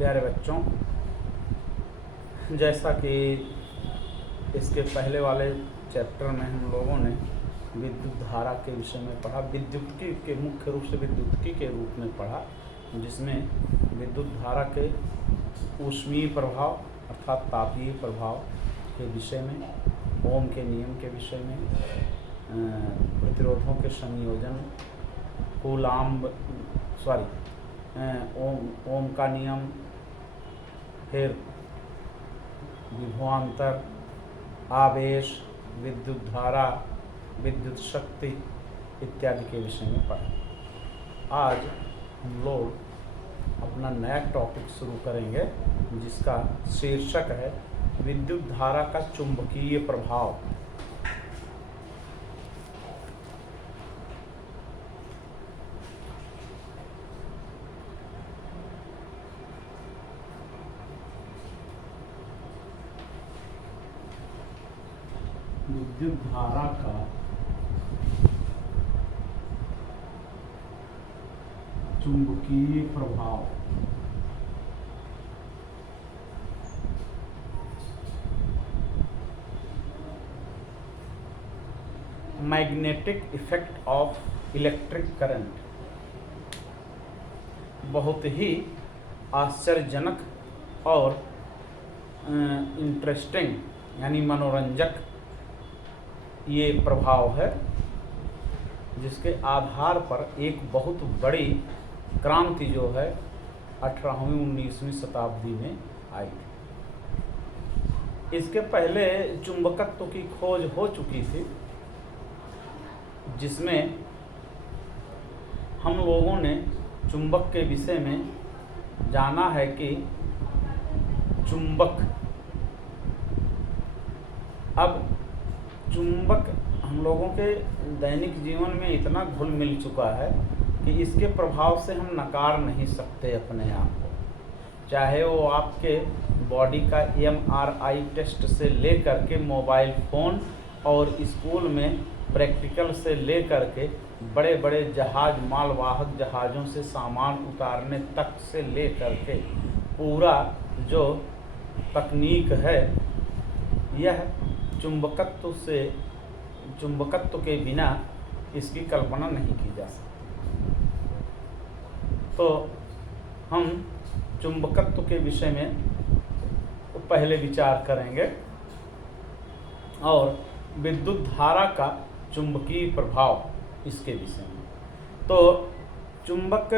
प्यारे बच्चों, जैसा कि इसके पहले वाले चैप्टर में हम लोगों ने विद्युत धारा के विषय में पढ़ा, विद्युत्की के मुख्य रूप से विद्युत्की के रूप में पढ़ा, जिसमें विद्युत धारा के ऊष्मीय प्रभाव अर्थात तापीय प्रभाव के विषय में, ओम के नियम के विषय में, प्रतिरोधों के संयोजन, ओम का नियम, फिर विभवांतर, आवेश, विद्युत धारा, विद्युत शक्ति इत्यादि के विषय में पढ़ा। आज हम लोग अपना नया टॉपिक शुरू करेंगे जिसका शीर्षक है विद्युत धारा का चुंबकीय प्रभाव। विद्युत धारा का चुंबकीय प्रभाव। Magnetic effect of electric current. बहुत ही आश्चर्यजनक और इंटरेस्टिंग यानी मनोरंजक ये प्रभाव है, जिसके आधार पर एक बहुत बड़ी क्रांति जो है 18वीं-19वीं शताब्दी में आई थी। इसके पहले चुंबकत्व की खोज हो चुकी थी, जिसमें हम लोगों ने चुंबक के विषय में जाना है कि चुंबक हम लोगों के दैनिक जीवन में इतना घुल मिल चुका है कि इसके प्रभाव से हम नकार नहीं सकते अपने आप को। चाहे वो आपके बॉडी का MRI टेस्ट से लेकर के मोबाइल फ़ोन और स्कूल में प्रैक्टिकल से लेकर के बड़े बड़े जहाज, मालवाहक जहाज़ों से सामान उतारने तक से लेकर के पूरा जो तकनीक है, यह चुंबकत्व के बिना इसकी कल्पना नहीं की जा सकती। तो हम चुंबकत्व के विषय में पहले विचार करेंगे और विद्युत धारा का चुंबकीय प्रभाव इसके विषय में। तो चुंबक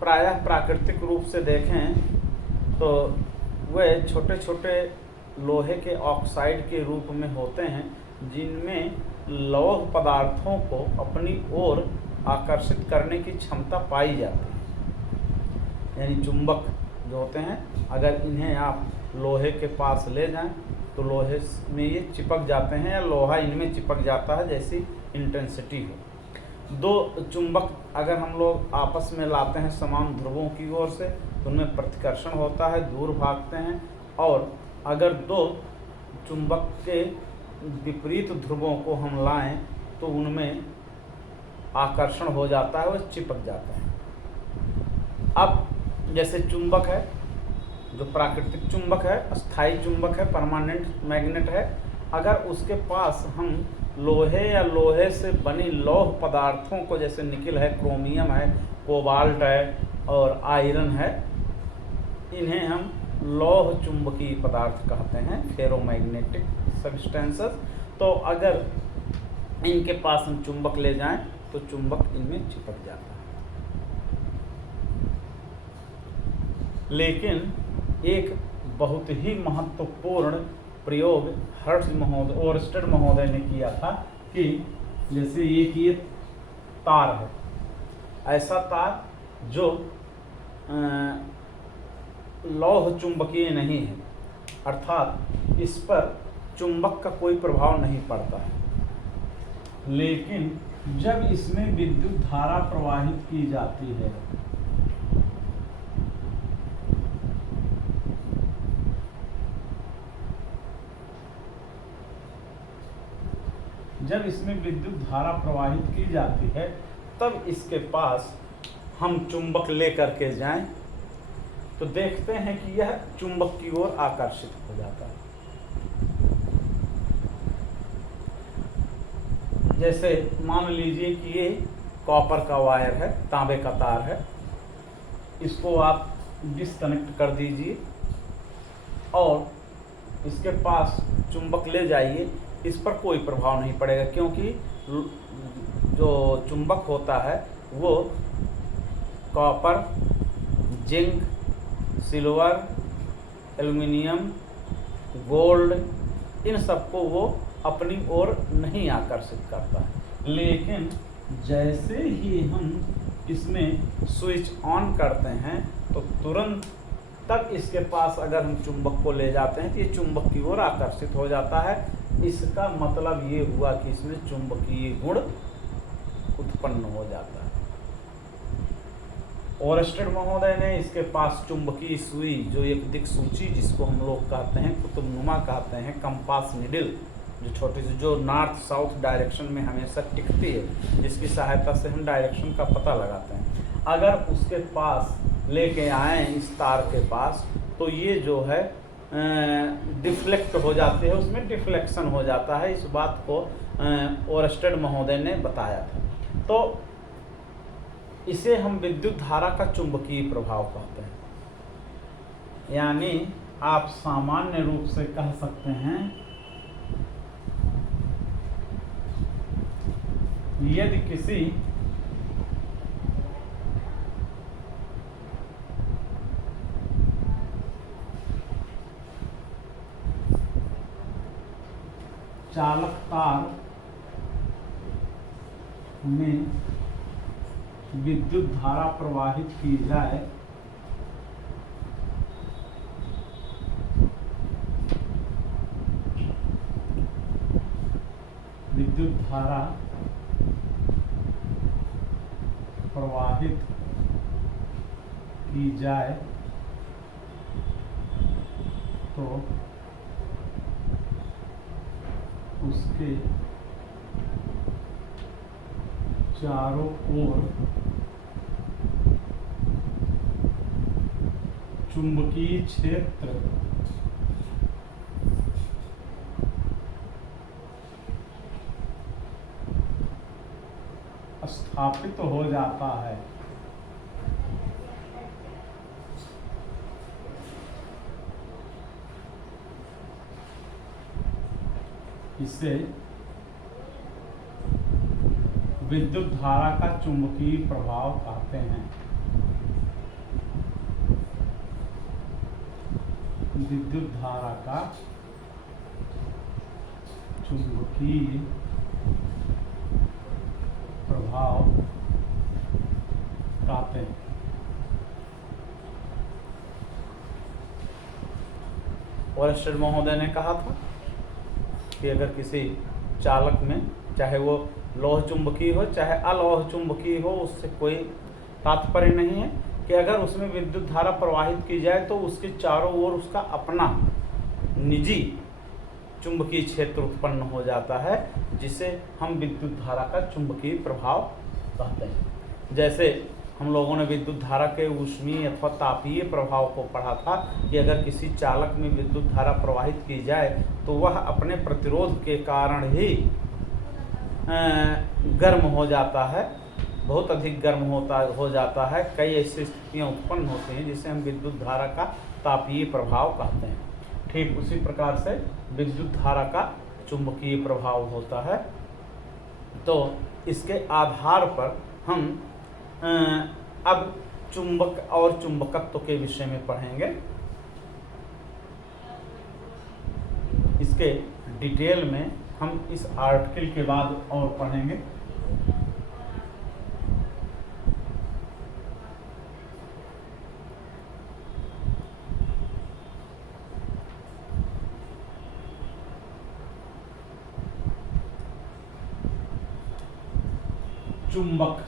प्रायः प्राकृतिक रूप से देखें तो वे छोटे छोटे लोहे के ऑक्साइड के रूप में होते हैं, जिनमें लौह पदार्थों को अपनी ओर आकर्षित करने की क्षमता पाई जाती है। यानी चुंबक जो होते हैं, अगर इन्हें आप लोहे के पास ले जाएं तो लोहे में ये चिपक जाते हैं या लोहा इनमें चिपक जाता है, जैसी इंटेंसिटी हो। दो चुंबक अगर हम लोग आपस में लाते हैं समान ध्रुवों की ओर से तो उनमें प्रतिकर्षण होता है, दूर भागते हैं। और अगर दो चुंबक के विपरीत ध्रुवों को हम लाएं तो उनमें आकर्षण हो जाता है, वह चिपक जाता है। अब जैसे चुंबक है, जो प्राकृतिक चुंबक है, अस्थायी चुंबक है, परमानेंट मैग्नेट है, अगर उसके पास हम लोहे या लोहे से बनी लौह पदार्थों को, जैसे निकिल है, क्रोमियम है, कोबाल्ट है और आयरन है, इन्हें हम लौह चुंबकीय पदार्थ कहते हैं, फेरोमैग्नेटिक सब्सटेंसेस। तो अगर इनके पास हम चुंबक ले जाएं तो चुंबक इनमें चिपक जाता है। लेकिन एक बहुत ही महत्वपूर्ण प्रयोग ओरस्टेड महोदय ने किया था कि जैसे ये तार है, ऐसा तार जो लौह चुंबकीय नहीं है, अर्थात इस पर चुंबक का कोई प्रभाव नहीं पड़ता है, लेकिन जब इसमें विद्युत धारा प्रवाहित की जाती है तब इसके पास हम चुंबक ले करके जाएं तो देखते हैं कि यह चुंबक की ओर आकर्षित हो जाता है। जैसे मान लीजिए कि ये कॉपर का वायर है, तांबे का तार है, इसको आप डिस्कनेक्ट कर दीजिए और इसके पास चुंबक ले जाइए। इस पर कोई प्रभाव नहीं पड़ेगा, क्योंकि जो चुंबक होता है वो copper, zinc, silver, aluminium, gold, इन सबको वो अपनी ओर नहीं आकर्षित करता है। लेकिन जैसे ही हम इसमें स्विच ऑन करते हैं तो तुरंत तक इसके पास अगर हम चुंबक को ले जाते हैं तो ये चुंबक की ओर आकर्षित हो जाता है। इसका मतलब ये हुआ कि इसमें चुंबकीय गुण उत्पन्न हो जाता है। ओरस्टेड महोदय ने इसके पास चुंबकीय सुई, जो एक दिक्सूची जिसको हम लोग कहते हैं, कुतुबनुमा कहते हैं, कंपास निडल, जो छोटी सी, जो नॉर्थ साउथ डायरेक्शन में हमेशा टिकती है, जिसकी सहायता से हम डायरेक्शन का पता लगाते हैं, अगर उसके पास लेके आए इस तार के पास, तो ये जो है डिफ्लेक्ट हो जाते हैं, उसमें डिफ्लेक्शन हो जाता है। इस बात को ओरस्टेड महोदय ने बताया था। तो इसे हम विद्युत धारा का चुंबकीय प्रभाव कहते हैं। यानी आप सामान्य रूप से कह सकते हैं, यदि किसी चालक तार में विद्युत धारा प्रवाहित की जाए विद्युत धारा प्रवाहित की जाए तो उसके चारों ओर चुंबकीय क्षेत्र स्थापित हो जाता है। इसे विद्युत धारा का चुंबकीय प्रभाव कहते हैं। विद्युत धारा का चुंबकीय प्रभाव कहते हैं। ओरस्टेड महोदय ने कहा था कि अगर किसी चालक में, चाहे वो लौह चुंबकीय हो चाहे अलौह चुंबकीय हो, उससे कोई तात्पर्य नहीं है, कि अगर उसमें विद्युत धारा प्रवाहित की जाए तो उसके चारों ओर उसका अपना निजी चुंबकीय क्षेत्र उत्पन्न हो जाता है, जिसे हम विद्युत धारा का चुंबकीय प्रभाव कहते हैं। जैसे हम लोगों ने विद्युत धारा के ऊष्मीय अथवा तापीय प्रभाव को पढ़ा था कि अगर किसी चालक में विद्युत धारा प्रवाहित की जाए तो वह अपने प्रतिरोध के कारण ही गर्म हो जाता है, बहुत अधिक गर्म हो जाता है। कई ऐसी स्थितियाँ उत्पन्न होती हैं जिसे हम विद्युत धारा का तापीय प्रभाव कहते हैं। ठीक उसी प्रकार से विद्युत धारा का चुंबकीय प्रभाव होता है। तो इसके आधार पर हम अब चुंबक और चुंबकत्व के विषय में पढ़ेंगे। इसके डिटेल में हम इस आर्टिकल के बाद और पढ़ेंगे। चुंबक,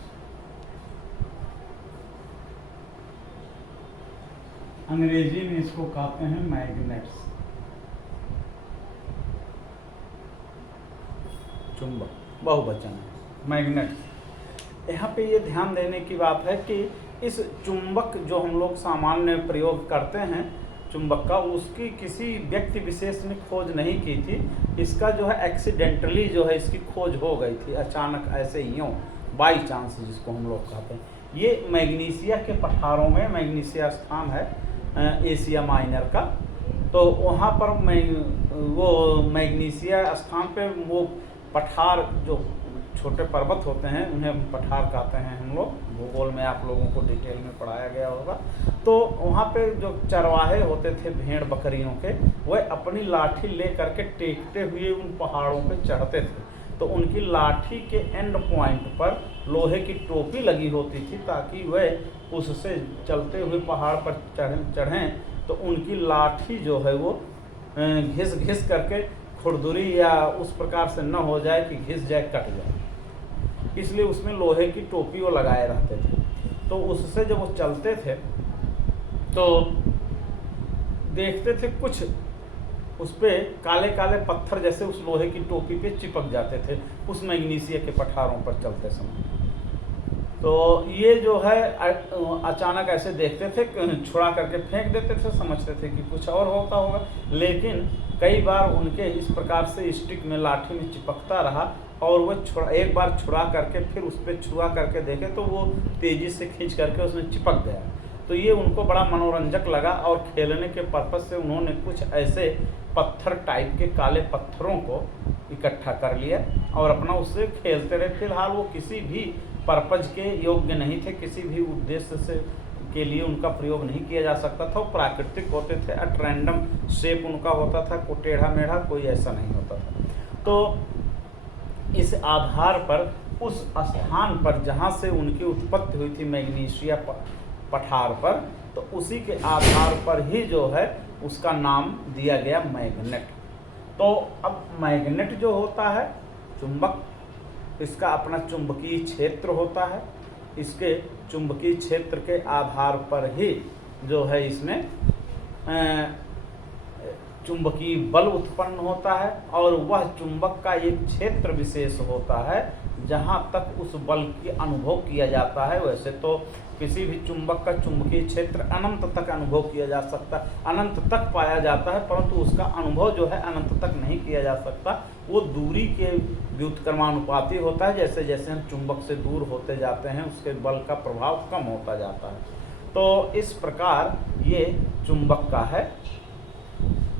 अंग्रेजी में इसको कहते हैं मैग्नेट्स। चुंबक बहुवचन है, मैग्नेट्स। यहाँ पे ये ध्यान देने की बात है कि इस चुंबक जो हम लोग सामान्य प्रयोग करते हैं चुंबक का, उसकी किसी व्यक्ति विशेष ने खोज नहीं की थी। इसका जो है एक्सीडेंटली जो है इसकी खोज हो गई थी, अचानक ऐसे ही यूँ बाई चांस जिसको हम लोग कहते हैं। ये मैग्नीशिया के पठारों में, मैग्नीशिया स्थान है एशिया माइनर का, तो वहाँ पर वो मैग्नीशिया स्थान पे वो पठार जो छोटे पर्वत होते हैं उन्हें हम पठार कहते हैं। हम लोग भूगोल में आप लोगों को डिटेल में पढ़ाया गया होगा। तो वहाँ पे जो चरवाहे होते थे भेड़ बकरियों के, वह अपनी लाठी ले करके टेकते हुए उन पहाड़ों पे चढ़ते थे। तो उनकी लाठी के एंड पॉइंट पर लोहे की टोपी लगी होती थी ताकि वह उससे चलते हुए पहाड़ पर चढ़ें तो उनकी लाठी जो है वो घिस घिस करके खुरदुरी या उस प्रकार से न हो जाए कि घिस जाए, कट जाए, इसलिए उसमें लोहे की टोपी वो लगाए रहते थे। तो उससे जब वो चलते थे तो देखते थे कुछ उस पर काले काले पत्थर जैसे उस लोहे की टोपी पे चिपक जाते थे उस मैग्नीशिया के पठारों पर चलते समय। तो ये जो है अचानक ऐसे देखते थे, छुड़ा करके फेंक देते थे, समझते थे कि कुछ और होता होगा। लेकिन कई बार उनके इस प्रकार से स्टिक में, लाठी में चिपकता रहा और वह एक बार छुड़ा करके फिर उस पर छुआ करके देखे तो वो तेज़ी से खींच करके उसमें चिपक गया। तो ये उनको बड़ा मनोरंजक लगा और खेलने के पर्पज़ से उन्होंने कुछ ऐसे पत्थर टाइप के काले पत्थरों को इकट्ठा कर लिया और अपना उससे खेलते रहे। फिलहाल वो किसी भी पर्पज के योग्य नहीं थे, किसी भी उद्देश्य से के लिए उनका प्रयोग नहीं किया जा सकता था। वो प्राकृतिक होते थे, एट रैंडम शेप उनका होता था, कोई टेढ़ा मेढ़ा कोई ऐसा नहीं होता था। तो इस आधार पर उस स्थान पर जहाँ से उनकी उत्पत्ति हुई थी मैग्नीशिया पठार पर, तो उसी के आधार पर ही जो है उसका नाम दिया गया मैग्नेट। तो अब मैग्नेट जो होता है चुंबक, इसका अपना चुंबकीय क्षेत्र होता है। इसके चुंबकीय क्षेत्र के आधार पर ही जो है इसमें चुंबकीय बल उत्पन्न होता है और वह चुंबक का एक क्षेत्र विशेष होता है जहाँ तक उस बल की अनुभव किया जाता है। वैसे तो किसी भी चुंबक का चुंबकीय क्षेत्र अनंत तक अनुभव किया जा सकता, अनंत तक पाया जाता है, परंतु उसका अनुभव जो है अनंत तक नहीं किया जा सकता। वो दूरी के व्युत्क्रमानुपाती होता है। जैसे जैसे हम चुंबक से दूर होते जाते हैं उसके बल का प्रभाव कम होता जाता है। तो इस प्रकार ये चुंबक का है।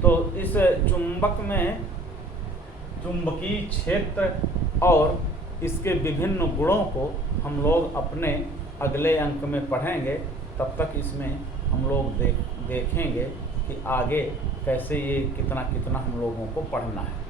तो इस चुंबक में चुंबकीय क्षेत्र और इसके विभिन्न गुणों को हम लोग अपने अगले अंक में पढ़ेंगे। तब तक इसमें हम लोग देखेंगे कि आगे कैसे ये कितना कितना हम लोगों को पढ़ना है।